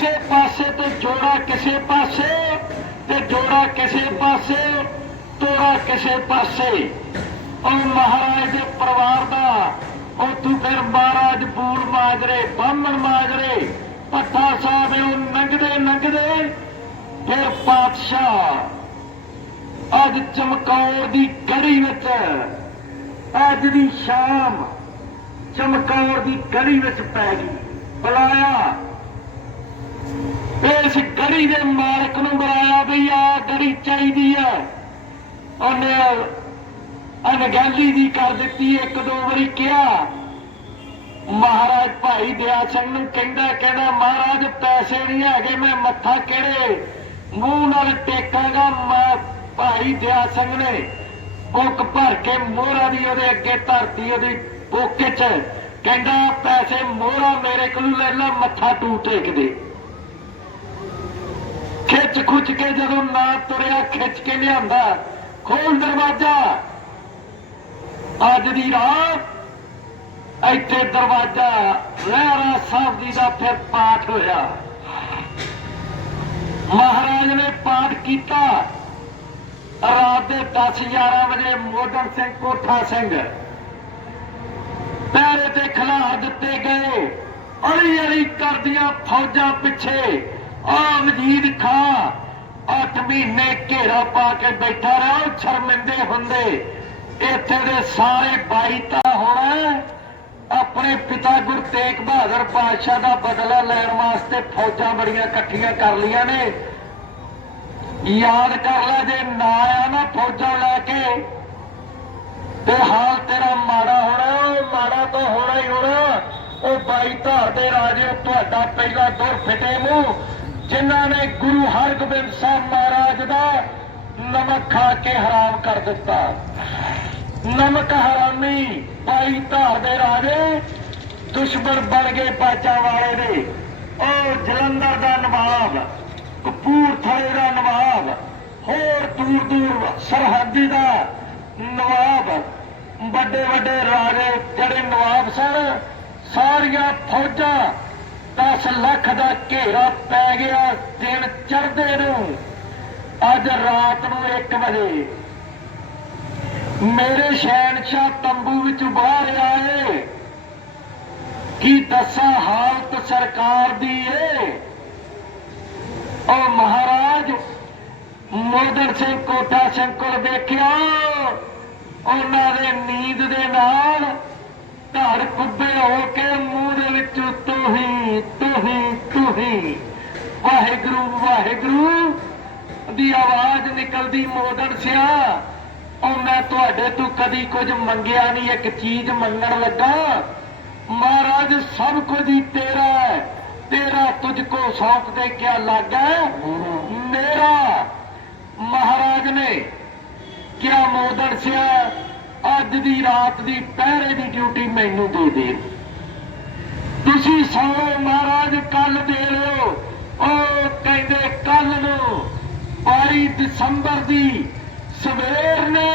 ਕਿਸੇ ਪਾਸੇ ਤੇ ਜੋੜਾ ਕਿਸੇ ਪਾਸੇ ਤੇ ਜੋੜਾ ਕਿਸੇ ਪਾਸੇ, ਤੋੜਾ ਕਿਸੇ ਪਾਸੇ। ਉਹ ਮਹਾਰਾਜ ਦੇ ਪਰਿਵਾਰ ਦਾ, ਉਹ ਫਿਰ ਮਹਾਰਾਜ ਬੂਲ ਮਾਜਰੇ, ਬਾਹਮਣ ਮਾਜਰੇ, ਪੱਠਾ ਸਾਹਿਬ ਉਹ ਨੰਗਦੇ ਨੰਗਦੇ, ਫਿਰ ਪਾਤਸ਼ਾਹ ਅੱਜ ਚਮਕੌਰ ਦੀ ਗੜੀ ਵਿੱਚ, ਅੱਜ ਦੀ ਸ਼ਾਮ ਚਮਕੌਰ ਦੀ ਗਲੀ ਵਿੱਚ ਪੈ ਗਈ। ਬੁਲਾਇਆ। ਇਸ ਗੜੀ ਦੇ ਮਾਲਕ ਨੂੰ ਬੁਲਾਇਆ ਵੀ ਆ, ਗੜੀ ਚਾਹੀਦੀ ਹੈ ਉਹਨੇ ਅਨਗਾਲੀ ਦੀ ਕਰ ਦਿੱਤੀ, ਇੱਕ ਦੋ ਵਾਰੀ ਕਿਹਾ। ਮਹਾਰਾਜ ਭਾਈ ਦਿਆ ਸਿੰਘ ਨੂੰ ਕਹਿੰਦਾ ਕਹਿੰਦਾ, ਮਹਾਰਾਜ, ਪੈਸੇ ਨਹੀਂ ਹੈਗੇ, ਮੈਂ ਮੱਥਾ ਕਿਹੜੇ? ਮੂੰਹ ਨਾਲ ਟੇਕਾਂਗਾ, ਮੈਂ ਭਾਈ ਦਿਆ ਸਿੰਘ ਨੇ ਬੁੱਕ ਭਰ ਕੇ ਮੋਹਰਾ ਦੀ ਉਹਦੇ ਅੱਗੇ ਧਰਤੀ, ਉਹਦੀ ਬੁੱਕ 'ਚ ਕਹਿੰਦਾ, ਪੈਸੇ ਮੋਹਰਾ ਮੇਰੇ ਕੋਲੋਂ ਲੈ ਲੈ, ਮੱਥਾ ਟੂ ਟੇਕ ਦੇ। ਖਿੱਚ ਖੁੱਚ ਕੇ ਜਦੋਂ ਨਾ ਤੁਰਿਆ, ਖਿੱਚ ਕੇ ਲਿਆਂਦਾ, ਖੋਲ ਦਰਵਾਜ਼ਾ। ਅੱਜ ਦੀ ਰਾਤ ਇੱਥੇ ਦਰਵਾਜ਼ਾ ਲਹਿਰਾ ਸਾਹਿਬ ਜੀ ਦਾ ਫਿਰ ਪਾਠ ਹੋਇਆ। ਮਹਾਰਾਜ ਨੇ ਪਾਠ ਕੀਤਾ। ਰਾਤ ਦੇ 10 11 ਵਜੇ ਮੋਡਨ ਸਿੰਘ, ਕੋਠਾ ਸਿੰਘ ਪੈਰੇ ਤੇ ਖਿਲਾਰ ਦਿੱਤੇ ਗਏ। ਅੜੀ ਅੜੀ ਕਰਦੀਆਂ ਫੌਜਾਂ ਪਿੱਛੇ ਆ ਵਜੀਦ ਖਾਂ। 8 ਮਹੀਨੇ ਘੇਰਾ ਪਾ ਕੇ ਬੈਠਾ ਰਿਹਾ ਉਹ ਸ਼ਰਮਿੰਦੇ ਹੁੰਦੇ। ਇੱਥੇ ਦੇ ਸਾਰੇ ਬਾਈ ਤਾਂ ਆਪਣੇ ਪਿਤਾ ਗੁਰੂ ਤੇਗ ਬਹਾਦਰ ਪਾਤਸ਼ਾਹ ਦਾ ਬਦਲਾ ਲੈਣ ਵਾਸਤੇ ਫੌਜਾਂ ਬੜੀਆਂ ਇਕੱਠੀਆਂ ਕਰ ਲੀਆਂ ਨੇ। ਯਾਦ ਕਰ ਲੈ, ਜੇ ਨਾ ਆਇਆ ਨਾ ਫੌਜਾਂ ਲੈ ਕੇ। ਤੇ ਹਾਲ ਤੇਰਾ ਮਾੜਾ ਹੋਣਾ ਉਹ ਮਾੜਾ ਤਾਂ ਹੋਣਾ ਹੀ ਹੋਣਾ। ਉਹ ਬਾਈ ਧਾਰ ਦੇ ਰਾਜੇ ਤੁਹਾਡਾ ਪਹਿਲਾ ਦੁਰ ਫਿਟੇ ਮੂੰਹ। ਜਿਨ੍ਹਾਂ ਨੇ ਗੁਰੂ ਹਰਗੋਬਿੰਦ ਸਾਹਿਬ ਮਹਾਰਾਜ ਦਾ ਨਮਕ ਖਾ ਕੇ ਹਰਾਮ ਕਰ ਦਿੱਤਾ। ਨਮਕ ਹਰਾਮੀ ਬਾਈ ਧਾਰ ਦੇ ਰਾਜੇ ਦੁਸ਼ਮਣ ਬਣ ਗਏ ਬਾਜਾਂ ਵਾਲੇ ਦੇ। ਉਹ ਜਲੰਧਰ ਦਾ ਨਵਾਬ, ਕਪੂਰਥਲੇ ਦਾ ਨਵਾਬ, ਹੋਰ ਦੂਰ ਦੂਰ ਸਰਹੱਦੀ ਦਾ ਨਵਾਬ, ਵੱਡੇ ਵੱਡੇ ਰਾਜੇ ਜਿਹੜੇ ਨਵਾਬ ਸਨ, ਸਾਰੀਆਂ ਫੌਜਾਂ 10 ਲੱਖ ਦਾ ਘੇਰਾ ਪੈ ਗਿਆ ਦਿਨ ਚੜ੍ਹਦੇ ਨੂੰ। ਅੱਜ ਰਾਤ ਨੂੰ 1 ਵਜੇ ਮੇਰੇ ਸ਼ਹਿਨशाह ਤੰਬੂ ਵਿੱਚ ਬਾਹਰ ਆਏ। ਕੀ ਦੱਸਾਂ ਹਾਲਤ ਸਰਕਾਰ ਦੀ ਏ? ਉਹ ਮਹਾਰਾਜ ਮੋਦਰ ਸਿੰਘ ਕੋਟਾ ਸਿੰਘ ਕੋਲ ਵੇਖਿਆ ਉਹਨਾਂ ਦੇ ਨੀਂਦ ਦੇ ਨਾਲ ਧੜ ਕੁੱਬੇ ਹੋ ਕੇ ਮੂੰਹ ਦੇ ਵਿੱਚ ਤੋਹੀ ਤੋਹੀ ਤੋਹੀ। ਵਾਹਿਗੁਰੂ ਵਾਹਿਗੁਰੂ ਦੀ ਆਵਾਜ਼ ਨਿਕਲਦੀ ਮੋਦਨ ਸਿਆ। ਉਹ ਮੈਂ ਤੁਹਾਡੇ ਤੋਂ ਕਦੀ ਕੁਝ ਮੰਗਿਆ ਨਹੀਂ ਇੱਕ ਚੀਜ਼ ਮੰਗਣ ਲੱਗਾ। ਮਹਾਰਾਜ ਸਭ ਕੁਝ ਹੀ ਤੇਰਾ ਹੈ। ਤੇਰਾ ਤੁਝ ਕੋ ਸੌਂਪ ਦੇ ਕਿਆ ਲੱਗਾ ਮੇਰਾ। ਮਹਾਰਾਜ ਨੇ ਕਿਆ ਮੋਦਨ ਸਿਆ? ਅੱਜ ਦੀ ਰਾਤ ਦੀ ਪਹਿਰੇ ਦੀ ਡਿਊਟੀ ਮੈਨੂੰ ਦੇ ਦੇ। ਤੁਸੀਂ ਸੋ ਮਹਾਰਾਜ ਕੱਲ ਦੇ ਲਿਓ। ਉਹ ਕਹਿੰਦੇ ਕੱਲ ਨੂੰ 22 ਦਸੰਬਰ ਦੀ ਸਵੇਰ ਨੂੰ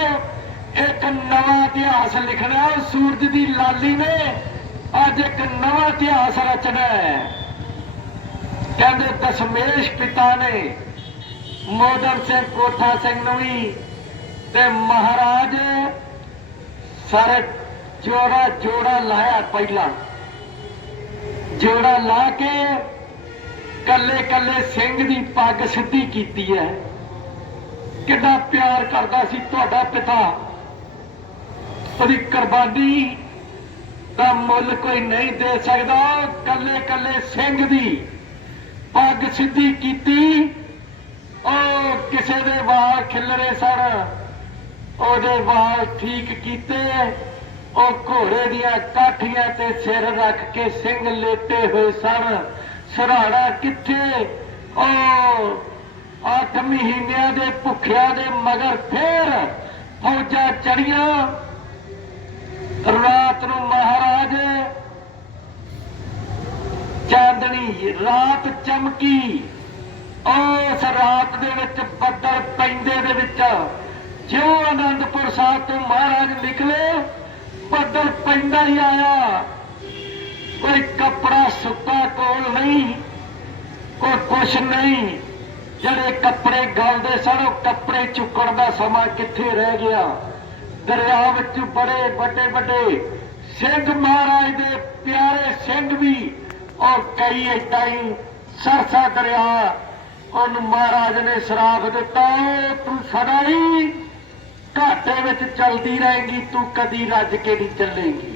ਇੱਕ ਨਵਾਂ ਇਤਿਹਾਸ ਲਿਖਣਾ ਸੂਰਜ ਦੀ ਲਾਲੀ ਨੇ ਅੱਜ ਇੱਕ ਨਵਾਂ ਇਤਿਹਾਸ ਰਚਨਾ ਹੈ। ਕਹਿੰਦੇ, ਦਸ਼ਮੇਸ਼ ਪਿਤਾ ਨੇ ਮੋਦਨ ਸਿੰਘ, ਕੋਠਾ ਸਿੰਘ ਨੂੰ ਵੀ ਤੇ ਮਹਾਰਾਜ ਸਾਰੇ ਜੋੜਾ ਜੋੜਾ ਲਾਇਆ ਪਹਿਲਾਂ। ਜੋੜਾ ਲਾ ਕੇ ਕੱਲੇ ਕੱਲੇ ਸਿੰਘ ਦੀ ਪੱਗ ਸਿੱਧੀ ਕੀਤੀ ਹੈ। ਕਿੰਨਾ ਪਿਆਰ ਕਰਦਾ ਸੀ ਤੁਹਾਡਾ ਪਿਤਾ। ਉਹਦੀ ਕੁਰਬਾਨੀ ਦਾ ਮੁੱਲ ਕੋਈ ਨਹੀਂ ਦੇ ਸਕਦਾ। ਕੱਲੇ ਕੱਲੇ ਸਿੰਘ ਦੀ ਪੱਗ ਸਿੱਧੀ ਕੀਤੀ। ਉਹ ਕਿਸੇ ਦੇ ਵਾਲ ਖਿਲਰੇ ਸਨ। ਉਹਦੇ ਵਾਲ ਠੀਕ ਕੀਤੇ ਉਹ ਘੋੜੇ ਦੀਆਂ ਕਾਠੀਆਂ ਤੇ ਸਿਰ ਰੱਖ ਕੇ ਸਿੰਘ ਲੇਟੇ ਹੋਏ ਸਨ। ਸਰਾੜਾ ਕਿੱਥੇ? ਉਹ ਅੱਠ ਮਹੀਨਿਆਂ ਦੇ ਭੁੱਖਿਆਂ ਦੇ ਮਗਰ ਫੇਰ ਫੌਜਾਂ ਚੜੀਆਂ ਰਾਤ ਨੂੰ ਮਹਾਰਾਜ ਚਾਂਦਣੀ ਰਾਤ ਚਮਕੀ। ਉਸ ਰਾਤ ਦੇ ਵਿੱਚ ਬੱਦਲ ਪੈਂਦੇ ਦੇ ਵਿੱਚ ਜਿਉਂ ਅਨੰਦਪੁਰ ਸਾਹਿਬ ਤੋਂ ਮਹਾਰਾਜ ਨਿਕਲੇ, ਬੱਦਲ ਪੈਂਦਾ ਹੀ ਆਇਆ। ਕੋਈ ਕੱਪੜਾ ਸੁੱਕਾ ਕੋਲ ਨਹੀਂ, ਕੋਈ ਕੁਛ ਨਹੀਂ। ਜਿਹੜੇ ਕੱਪੜੇ ਗਲਦੇ ਸਨ, ਉਹ ਕੱਪੜੇ ਚੁੱਕਣ ਦਾ ਸਮਾਂ ਕਿੱਥੇ ਰਹਿ ਗਿਆ? ਦਰਿਆ ਵਿੱਚ ਬੜੇ ਵੱਡੇ ਵੱਡੇ ਸਿੰਘ ਮਹਾਰਾਜ ਦੇ ਪਿਆਰੇ ਸਿੰਘ ਵੀ, ਔਰ ਕਈ ਏਦਾਂ ਹੀ ਸਰਸਾ ਦਰਿਆ। ਉਹਨੂੰ ਮਹਾਰਾਜ ਨੇ ਸ਼ਰਾਪ ਦਿੱਤਾ ਤੂੰ ਸਦਾ ਹੀ ਘਾਟੇ ਵਿੱਚ ਚਲਦੀ ਰਹੇਗੀ, ਤੂੰ ਕਦੀ ਰੱਜ ਕੇ ਨਹੀਂ ਚੱਲੇਗੀ।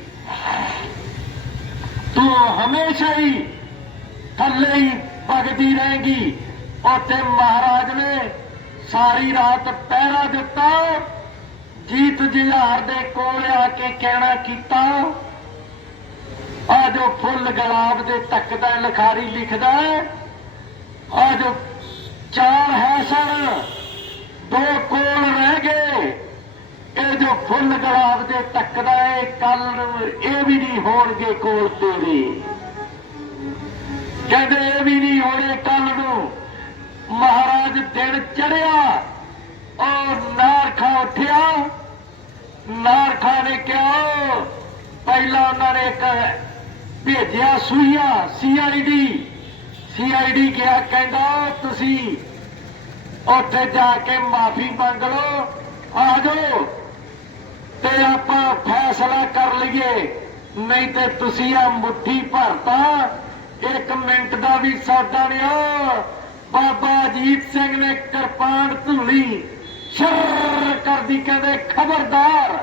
ਤੂੰ ਹਮੇਸ਼ਾ ਹੀ ਥੱਲੇ ਹੀ ਭਗਦੀ ਰਹੇਗੀ। ਉੱਥੇ ਮਹਾਰਾਜ ਨੇ ਸਾਰੀ ਰਾਤ ਪਹਿਰਾ ਦਿੱਤਾ, ਜੀਤ ਜੁਝਾਰ ਦੇ ਕੋਲ ਆ ਕੇ ਕਹਿਣਾ ਕੀਤਾ। ਆ ਜੋ ਫੁੱਲ ਗੁਲਾਬ ਦੇ ਤੱਕਦਾ ਲਖਾਰੀ ਲਿਖਦਾ ਆ ਜੋ ਚਾਰ ਹੈ ਸਨ ਦੋ ਕੋਲ ਰਹਿ ਗਏ। ਇਹ ਜੋ ਫੁੱਲ ਗੁਲਾਬ ਦੇ ਤੱਕਦਾ ਏ, ਕੱਲ ਇਹ ਵੀ ਨਹੀਂ ਹੋਣਗੇ ਕੋਲ ਤੇਰੇ। ਕਹਿੰਦੇ ਇਹ ਵੀ ਨਹੀਂ ਹੋਣੇ ਕੱਲ ਨੂੰ। ਮਹਾਰਾਜ ਦਿਨ ਚੜਿਆ ਉਹ ਨਾਰਖਾ ਉੱਠਿਆ। ਨਾਰਖਾ ਨੇ ਕਿਹਾ, ਪਹਿਲਾਂ ਉਹਨਾਂ ਨੇ ਇੱਕ ਭੇਜਿਆ ਸੂਈਆ ਸੀਆਈਡੀ ਸੀਆਈਡੀ ਕਿਹਾ, ਕਹਿੰਦਾ, ਤੁਸੀਂ ਉੱਥੇ ਜਾ ਕੇ ਮਾਫੀ ਮੰਗ ਲਓ, ਆ ਜਾਓ। ਤੇ ਆਪਾਂ ਫੈਸਲਾ ਕਰ ਲਈਏ। ਨਹੀਂ ਤੇ ਤੁਸੀਂ ਆ ਮੁੱਠੀ ਭਰਤਾ ਇੱਕ ਮਿੰਟ ਦਾ ਵੀ ਸਾਡਾ ਨਹੀਂ ਬਾਬਾ ਅਜੀਤ ਸਿੰਘ ਨੇ ਕਿਰਪਾਨ ਧੂਲੀ ਸ਼ਰ ਕਰਦੀ ਕਹਿੰਦੇ, ਖਬਰਦਾਰ,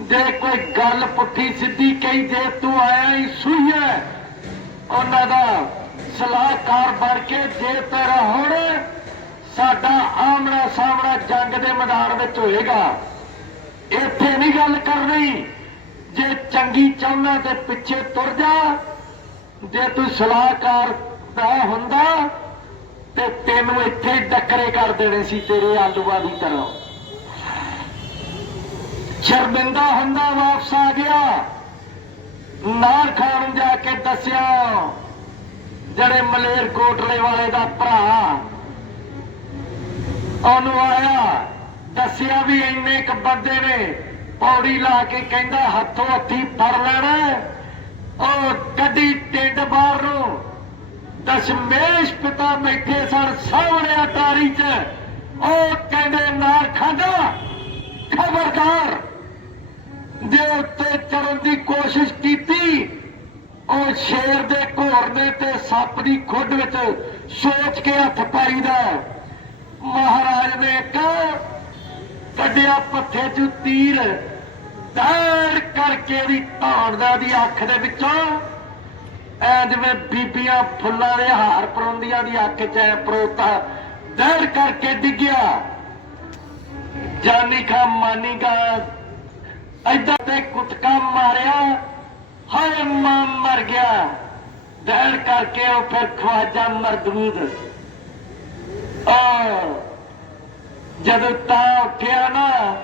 ਜੇ ਕੋਈ ਗੱਲ ਪੁੱਠੀ ਸਿੱਧੀ ਕਹੀ ਜੇ, ਤੂੰ ਆਇਆ ਹੀ ਸੁਈਏ ਉਹਨਾਂ ਦਾ ਸਲਾਹਕਾਰ ਬਣ ਕੇ ਜੇ ਤੇਰਾ ਹੁਣ ਸਾਡਾ ਆਮਣਾ ਸਾਹਮਣਾ ਜੰਗ ਦੇ ਮੈਦਾਨ ਵਿੱਚ ਹੋਏਗਾ। ਇੱਥੇ ਨਹੀਂ ਗੱਲ ਕਰਨੀ। ਜੇ ਚੰਗੀ ਚਾਹੁੰਦਾ ਤੇ ਪਿੱਛੇ ਤੁਰ ਜਾ। ਜੇ ਤੂੰ ਸਲਾਹਕਾਰ ਦਾ ਹੁੰਦਾ ਤੇ ਤੈਨੂੰ ਇੱਥੇ ਡੱਕਰੇ ਕਰ ਦੇਣੇ ਸੀ ਤੇਰੇ ਆਲੂਆਂ ਦੀ ਤਰ੍ਹਾਂ ਸ਼ਰਮਿੰਦਾ ਹੁੰਦਾ ਵਾਪਸ ਆ ਗਿਆ। ਨਾਰ ਖਾਣ ਜਾ ਕੇ ਦੱਸਿਆ, ਜਿਹੜੇ ਮਲੇਰ ਕੋਟਲੇ ਵਾਲੇ ਦਾ ਭਰਾ। ਉਹਨੂੰ ਆਇਆ ਦੱਸਿਆ ਵੀ ਇੰਨੇ ਕ ਬੰਦੇ ਨੇ, ਪੌੜੀ ਲਾ ਕੇ ਕਹਿੰਦਾ ਹੱਥੋਂ ਹੱਥੀ ਫੜ ਲੈਣਾ ਉਹ ਗੱਡੀ ਟਿੰਡ ਬਾਹਰ ਨੂੰ, ਦਸ਼ਮੇਸ਼ ਪਿਤਾ ਬੈਠੇ ਸਨ ਸਾਹਮਣੇ ਅਟਾਰੀ 'ਚ। ਉਹ ਕਹਿੰਦੇ ਨਾਰ ਖਾਂਦਾ, ਖਬਰਦਾਰ। ਜੇ ਉੱਤੇ ਚੜਨ ਦੀ ਕੋਸ਼ਿਸ਼ ਕੀਤੀ। ਉਹ ਸ਼ੇਰ ਦੇ ਘੋਰ ਨੇ ਤੇ ਸੱਪ ਦੀ ਖੁੱਡ ਵਿੱਚ ਸੋਚ ਕੇ ਹੱਥ ਪਾਈਦਾ। ਮਹਾਰਾਜ ਨੇ ਇੱਕ ਕੱਢਿਆ ਪੱਥੇ 'ਚ ਤੀਰ। ਦਾੜ ਕਰਕੇ ਦੀ ਧੌਣਦਾ ਦੀ ਅੱਖ ਦੇ ਵਿੱਚੋਂ। ਐ ਜਿਵੇਂ ਬੀਬੀਆਂ ਫੁੱਲਾਂ ਦੇ ਹਾਰ ਪਰੋਂਦੀਆਂ ਦੀ ਅੱਖ 'ਚ ਐ ਪਰੋਤਾ ਦਾੜ ਕਰਕੇ ਡਿੱਗਿਆ। ਜਾਨੀ ਖਾ, ਮਾਨੀ ਕਾ ਐਦਾਂ ਤੇ ਕੁੱਟਕਾ ਮਾਰਿਆ, ਹਾਏ ਮਾਂ ਮਰ ਗਿਆ। ਦਹਿੜ ਕਰਕੇ ਉਹ ਫਿਰ ਖਵਾਜਾ ਮਰਦੂਦ। ਆ ਜਦੋਂ ਤਾਂ ਉੱਠਿਆ ਨਾ,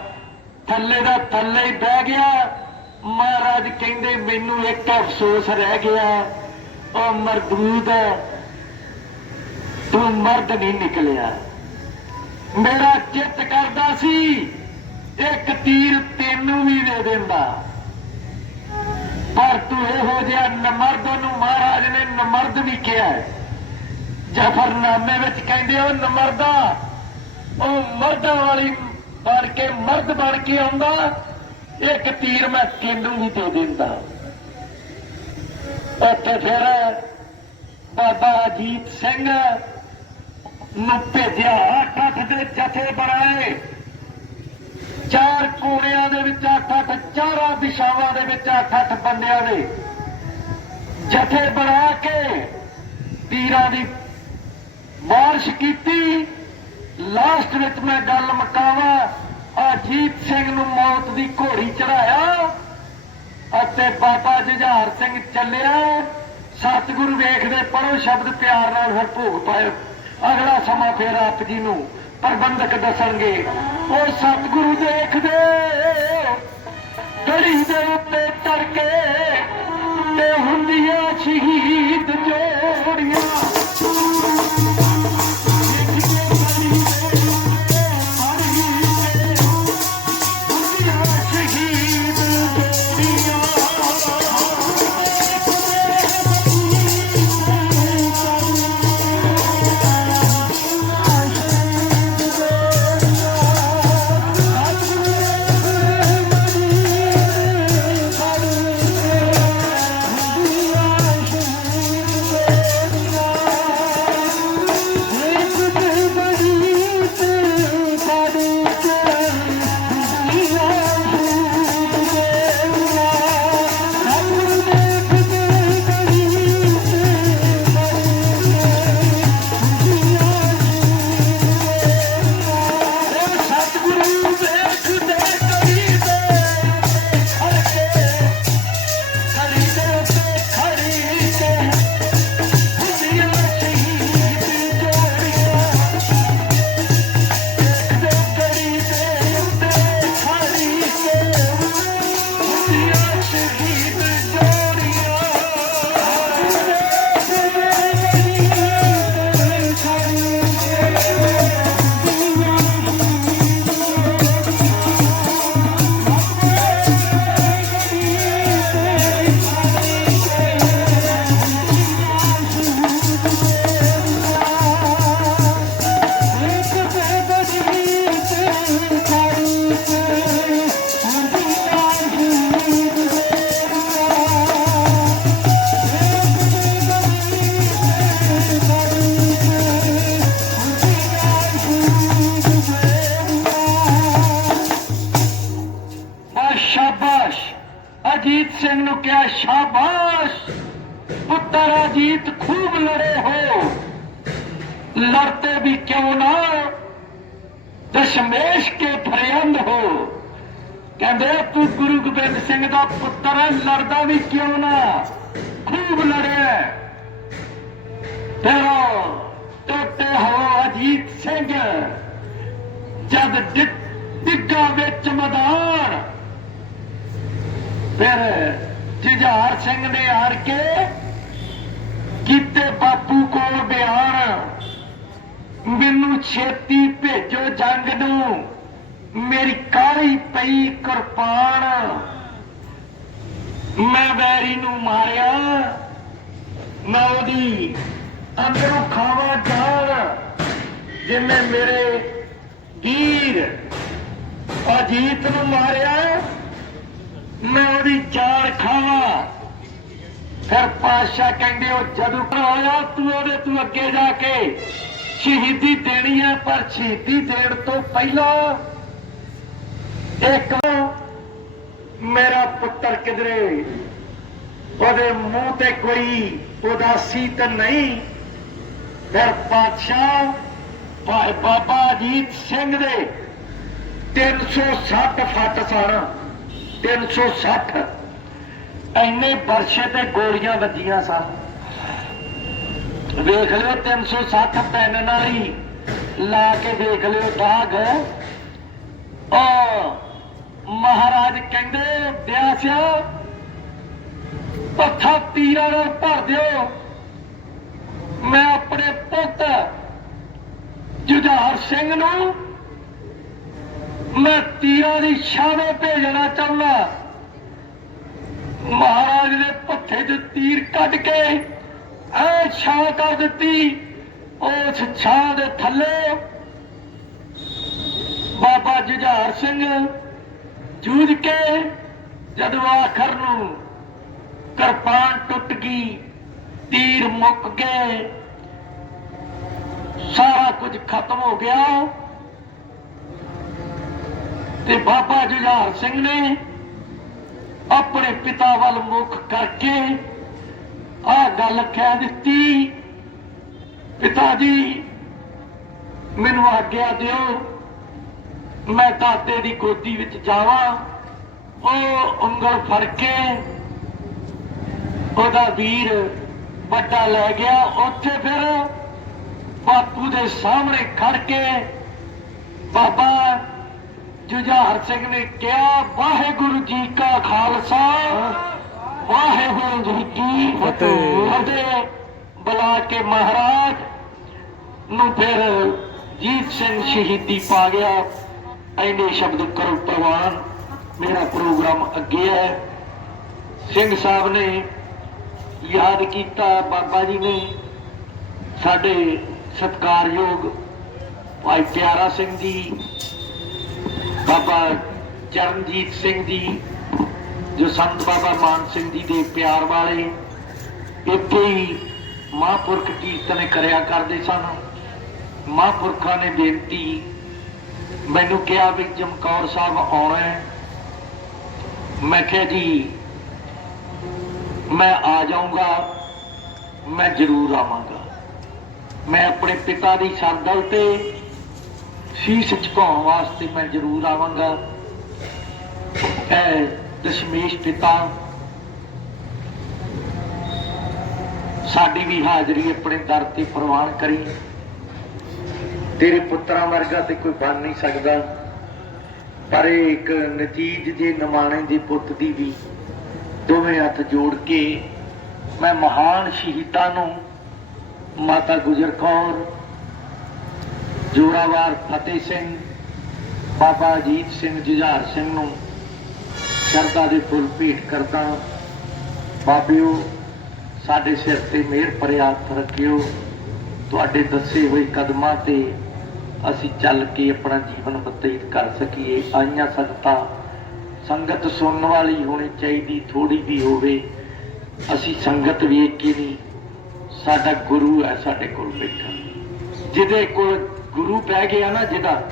ਥੱਲੇ ਦਾ ਥੱਲੇ ਹੀ ਬਹਿ ਗਿਆ। ਮਹਾਰਾਜ ਕਹਿੰਦੇ, ਮੈਨੂੰ ਇੱਕ ਅਫਸੋਸ ਰਹਿ ਗਿਆ। ਉਹ ਮਰਦੂਦ ਤੂੰ ਮਰਦ ਨਹੀਂ ਨਿਕਲਿਆ। ਮੇਰਾ ਚਿੱਤ ਕਰਦਾ ਸੀ, ਇੱਕ ਤੀਰ ਤੈਨੂੰ ਵੀ ਦੇ ਦਿੰਦਾ। ਪਰ ਤੂੰ ਇਹੋ ਜਿਹਾ ਨਮਰਦ ਨੂੰ ਮਹਾਰਾਜ ਨੇ ਨਮਰਦ ਵੀ ਕਿਹਾ ਹੈ। ਜਫਰਨਾਮੇ ਵਿੱਚ ਕਹਿੰਦੇ, ਉਹ ਨਮਰਦਾ ਉਹ ਮਰਦਾਂ ਵਾਲੀ ਬਣ ਕੇ, ਮਰਦ ਬਣ ਕੇ ਆਉਂਦਾ, ਇੱਕ ਤੀਰ ਮੈਂ ਤੈਨੂੰ ਵੀ ਦੇ ਦਿੰਦਾ। ਉੱਥੇ ਫਿਰ ਬਾਬਾ ਅਜੀਤ ਸਿੰਘ ਨੂੰ ਭੇਜਿਆ, ਅੱਠ ਦੇ ਜਥੇ ਬਣਾਏ ਚਾਰ ਕੋਣਿਆਂ ਦੇ ਵਿੱਚ ਅੱਠ ਅੱਠ, ਚਾਰਾਂ ਦਿਸ਼ਾਵਾਂ ਦੇ ਵਿੱਚ ਅੱਠ ਅੱਠ ਬੰਦਿਆਂ ਦੇ ਜਥੇ ਬਣਾ ਕੇ ਤੀਰਾਂ ਦੀ ਬਾਰਿਸ਼ ਕੀਤੀ। ਲਾਸਟ ਵਿੱਚ ਮੈਂ ਗੱਲ ਮਕਾਵਾਂ, ਅਜੀਤ ਸਿੰਘ ਨੂੰ ਮੌਤ ਦੀ ਘੋੜੀ ਚੜਾਇਆ ਅਤੇ ਬਾਬਾ ਜੁਝਾਰ ਸਿੰਘ ਚੱਲਿਆ। ਸਤਿਗੁਰੂ ਵੇਖਦੇ ਪੜੋ ਸ਼ਬਦ ਪਿਆਰ ਨਾਲ ਫਿਰ ਭੋਗ ਪਾਇਓ। ਅਗਲਾ ਸਮਾਂ ਫੇਰ ਆਪ ਜੀ ਨੂੰ ਪ੍ਰਬੰਧਕ ਦੱਸਣਗੇ। ਉਹ ਸਤਿਗੁਰੂ ਦੇਖਦੇ ਗੜੀ ਦੇ ਉੱਤੇ ਚੜ ਕੇ ਤੇ ਹੁੰਦੀਆਂ ਸ਼ਹੀਦ ਜੋੜੀਆਂ। ਪੁੱਤਰ ਵੀ ਕਿਉਂ ਨਾ? ਖੂਬ ਲੜਿਆ ਤੇਰਾ ਟੋਟੇ ਹੋ ਅਜੀਤ ਸਿੰਘ। ਜਦ ਡਿੱਗਾ ਵਿੱਚ ਮੈਦਾਨ ਫਿਰ ਜੁਝਾਰ ਸਿੰਘ ਨੇ ਆੜ ਕੇ ਕੀਤੇ ਬਾਪੂ ਕੋਲ ਬਿਆਨ ਮੈਨੂੰ ਛੇਤੀ ਭੇਜੋ ਜੰਗ ਨੂੰ। ਮੇਰੀ ਕਾਲੀ ਪਈ ਕਿਰਪਾਨ ਮੈਂ ਵੈਰੀ ਨੂੰ ਮਾਰਿਆ। ਮੈਂ ਉਹਦੀ ਅੰਦਰੋਂ ਖਾਵਾ ਜਾਣ ਜਿਵੇਂ ਮੇਰੇ ਵੀਰ ਅਜੀਤ ਨੂੰ ਮਾਰਿਆ, ਮੈਂ ਉਹਦੀ ਜਾਨ ਖਾਵਾਂ। ਫਿਰ ਪਾਸ਼ਾ ਕਹਿੰਦੇ, ਉਹ ਜਦੋਂ ਹੋਇਆ ਤੂੰ ਉਹਦੇ ਤੂੰ ਅੱਗੇ ਜਾ ਕੇ ਸ਼ਹੀਦੀ ਦੇਣੀ ਹੈ, ਪਰ ਸ਼ਹੀਦੀ ਦੇਣ ਤੋਂ ਪਹਿਲਾਂ ਇੱਕ ਮੇਰਾ ਪੁੱਤਰ ਕਿਧਰੇ? ਉਹਦੇ ਮੂੰਹ ਤੇ ਕੋਈ ਉਦਾਸੀ ਤਾਂ ਨਹੀਂ। ਫਿਰ ਪਾਤਸ਼ਾਹ ਭਾਈ ਬਾਬਾ ਅਜੀਤ ਸਿੰਘ ਦੇ 360 ਫੱਟ ਸਨ। 360 ਐਨੇ ਵਰਸ਼ੇ ਤੇ ਗੋਲੀਆਂ ਵੱਜੀਆਂ ਸਨ। ਵੇਖ ਲਿਓ 360 ਪੈਨ ਨਾਲ ਹੀ ਲਾ ਕੇ ਦੇਖ ਲਿਓ ਦਾਗ। ਆ ਮਹਾਰਾਜ ਕਹਿੰਦੇ, ਬਿਆਸਿਆ ਪੱਥਾ ਤੀਰਾਂ ਨਾਲ ਭਰ ਦਿਓ। ਮੈਂ ਆਪਣੇ ਪੁੱਤ ਜੁਝਾਰ ਸਿੰਘ ਨੂੰ ਮੈਂ ਤੀਰਾਂ ਦੀ ਛਾਵੇਂ ਭੇਜਣਾ ਚਾਹੁੰਦਾ। ਮਹਾਰਾਜ ਦੇ ਪੱਥੇ 'ਚ ਤੀਰ ਕੱਢ ਕੇ ਐ ਛਾਂ ਕਰ ਦਿੱਤੀ। ਉਸ ਛਾਂ ਦੇ ਥੱਲੇ ਬਾਬਾ ਜੁਝਾਰ ਸਿੰਘ ਜੂਝ ਕੇ ਜਦ ਆਖਰ ਨੂੰ ਕਿਰਪਾਨ ਟੁੱਟ ਗਈ, ਤੀਰ ਮੁੱਕ ਗਏ। ਸਾਰਾ ਕੁਝ ਖਤਮ ਹੋ ਗਿਆ। ਤੇ ਬਾਬਾ ਜੁਝਾਰ ਸਿੰਘ ਨੇ ਆਪਣੇ ਪਿਤਾ ਵੱਲ ਮੁਖ ਕਰਕੇ ਆਹ ਗੱਲ ਕਹਿ ਦਿੱਤੀ, ਪਿਤਾ ਜੀ, ਮੈਨੂੰ ਆਗਿਆ ਦਿਓ। ਮੈਂ ਦਾਦੇ ਦੀ ਗੋਦੀ ਵਿੱਚ ਜਾਵਾਂ ਉਹ ਉਂਗਲ ਫੜ ਕੇ ਉਹਦਾ ਵੀਰ ਵੱਡਾ ਲੈ ਗਿਆ ਉੱਥੇ ਫਿਰ ਬਾਪੂ ਦੇ ਸਾਹਮਣੇ ਖੜ ਕੇ ਬਾਬਾ ਜੁਝਾਰ ਸਿੰਘ ਨੇ ਕਿਹਾ ਵਾਹਿਗੁਰੂ ਜੀ ਕਾ ਖਾਲਸਾ ਵਾਹਿਗੁਰੂ ਜੀ ਕੀ ਫਤਿਹ। ਫਤਿਹ ਬੁਲਾ ਕੇ ਮਹਾਰਾਜ ਨੂੰ ਫਿਰ ਜੀਤ ਸਿੰਘ ਸ਼ਹੀਦੀ ਪਾ ਗਿਆ ਐਨੇ ਸ਼ਬਦ ਕਰੋ ਪ੍ਰਵਾਨ ਮੇਰਾ ਪ੍ਰੋਗਰਾਮ ਅੱਗੇ ਹੈ। ਸਿੰਘ ਸਾਹਿਬ ਨੇ ਯਾਦ ਕੀਤਾ, ਬਾਬਾ ਜੀ ਨੇ ਸਾਡੇ ਸਤਿਕਾਰਯੋਗ ਭਾਈ ਪਿਆਰਾ ਸਿੰਘ ਜੀ, ਬਾਬਾ ਚਰਨਜੀਤ ਸਿੰਘ ਜੀ, ਜੋ ਸੰਤ ਬਾਬਾ ਮਾਨ ਸਿੰਘ ਜੀ ਦੇ ਪਿਆਰ ਵਾਲੇ, ਇੱਥੇ ਹੀ ਮਹਾਂਪੁਰਖ ਕੀਰਤਨ ਕਰਿਆ ਕਰਦੇ ਸਨ। ਮਹਾਂਪੁਰਖਾਂ ਨੇ ਬੇਨਤੀ ਮੈਨੂੰ ਕਿਹਾ ਵੀ ਚਮਕੌਰ ਸਾਹਿਬ ਆਉਣਾ ਹੈ। ਮੈਂ ਕਿਹਾ ਜੀ, ਮੈਂ ਆ ਜਾਊਂਗਾ, ਮੈਂ ਜ਼ਰੂਰ ਆਵਾਂਗਾ। ਮੈਂ ਆਪਣੇ ਪਿਤਾ ਦੀ ਸਰਦਲ ਤੇ ਸ਼ੀਸ਼ ਝੁਕਾਉਣ ਵਾਸਤੇ ਮੈਂ ਜ਼ਰੂਰ ਆਵਾਂਗਾ। ਐ ਦਸ਼ਮੇਸ਼ ਪਿਤਾ ਸਾਡੀ ਵੀ ਹਾਜ਼ਰੀ ਆਪਣੇ ਦਰ ਤੇ ਪ੍ਰਵਾਨ ਕਰੀ। ਤੇਰੇ ਪੁੱਤਰਾਂ ਵਰਗਾ ਤੇ ਕੋਈ ਬਣ ਨਹੀਂ ਸਕਦਾ। ਪਰ ਇਹ ਇੱਕ ਨਤੀਜ ਜੇ ਨਮਾਣੇ ਦੇ ਪੁੱਤ ਦੀ ਵੀ ਦੋਵੇਂ ਹੱਥ ਜੋੜ ਕੇ ਮੈਂ ਮਹਾਨ ਸ਼ਹੀਦਾਂ ਨੂੰ ਮਾਤਾ ਗੁਜਰ ਕੌਰ, ਜੋਰਾਵਾਰ ਫਤਿਹ ਸਿੰਘ, ਬਾਬਾ ਅਜੀਤ ਸਿੰਘ ਜੁਝਾਰ ਸਿੰਘ ਨੂੰ ਸ਼ਰਧਾ ਦੇ ਫੁੱਲ ਭੇਟ ਕਰਦਾ ਬਾਬਿਓ, ਸਾਡੇ ਸਿਰ ਤੇ ਮਿਹਰ ਭਰਿਆ ਹੱਥ ਰੱਖਿਓ। ਤੁਹਾਡੇ ਦੱਸੇ ਹੋਏ ਕਦਮਾਂ ਤੇ ਅਸੀਂ ਚੱਲ ਕੇ ਆਪਣਾ ਜੀਵਨ ਬਤੀਤ ਕਰ ਸਕੀਏ। ਆਈਆਂ ਸੰਗਤਾਂ, ਸੰਗਤ ਸੁਣਨ ਵਾਲੀ ਹੋਣੀ ਚਾਹੀਦੀ ਥੋੜੀ ਵੀ ਹੋਵੇ। ਅਸੀਂ ਸੰਗਤ ਵੇਖ ਕੇ ਨਹੀਂ ਸਾਡਾ ਗੁਰੂ ਹੈ, ਸਾਡੇ ਕੋਲ ਬੈਠਾ। ਜਿਹਦੇ ਕੋਲ ਗੁਰੂ ਪੈ ਗਿਆ ਨਾ ਜਿਹਦਾ,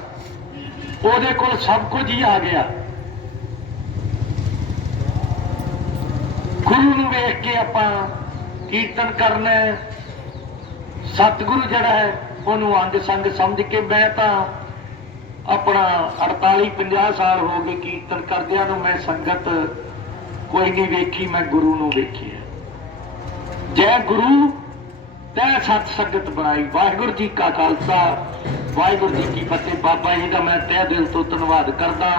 ਉਹਦੇ ਕੋਲ ਸਭ ਕੁਝ ਹੀ ਆ ਗਿਆ। ਗੁਰੂ ਨੂੰ ਵੇਖ ਕੇ ਆਪਾਂ ਕੀਰਤਨ ਕਰਨਾ ਹੈ। ਸਤਿਗੁਰੂ ਜਿਹੜਾ ਹੈ ਉਹਨੂੰ ਅੰਗ ਸੰਗ ਸਮਝ ਕੇ ਮੈਂ ਤਾਂ ਆਪਣਾ 48 50 ਸਾਲ ਹੋ ਗਏ ਕੀਰਤਨ ਕਰਦਿਆਂ ਨੂੰ ਮੈਂ ਸੰਗਤ ਕੋਈ ਨਹੀਂ ਵੇਖੀ, ਮੈਂ ਗੁਰੂ ਨੂੰ ਵੇਖੀ ਹੈ। ਜੈ ਗੁਰੂ, ਤੈ ਸਤ ਸੰਗਤ ਬਣਾਈ। ਵਾਹਿਗੁਰੂ ਜੀ ਕਾ ਖਾਲਸਾ, ਵਾਹਿਗੁਰੂ ਜੀ ਕੀ ਫਤਿਹ। ਬਾਬਾ ਜੀ ਦਾ ਮੈਂ ਤਹਿ ਦਿਲ ਤੋਂ ਧੰਨਵਾਦ ਕਰਦਾ।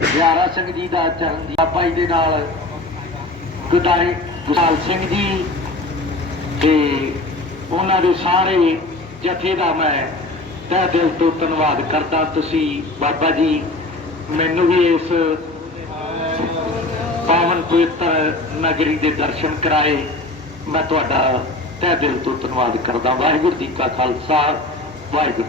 ਪਿਆਰਾ ਸਿੰਘ ਜੀ ਦਾ ਚਰਨ ਬਾਬਾ ਜੀ ਦੇ ਨਾਲ ਗੁਦਾਰੇ ਗੁਸਾਲ ਸਿੰਘ ਜੀ ਤੇ ਉਹਨਾਂ ਦੇ ਸਾਰੇ ਜਥੇ ਦਾ ਮੈਂ ਤਹਿ ਦਿਲ ਤੋਂ ਧੰਨਵਾਦ ਕਰਦਾ ਤੁਸੀਂ ਬਾਬਾ ਜੀ ਮੈਨੂੰ ਵੀ ਇਸ ਪਾਵਨ ਪਵਿੱਤਰ ਨਗਰੀ ਦੇ ਦਰਸ਼ਨ ਕਰਾਏ। ਮੈਂ ਤੁਹਾਡਾ ਤਹਿ ਦਿਲ ਤੋਂ ਧੰਨਵਾਦ ਕਰਦਾ। ਵਾਹਿਗੁਰੂ ਜੀ ਕਾ ਖਾਲਸਾ, ਵਾਹਿਗੁਰੂ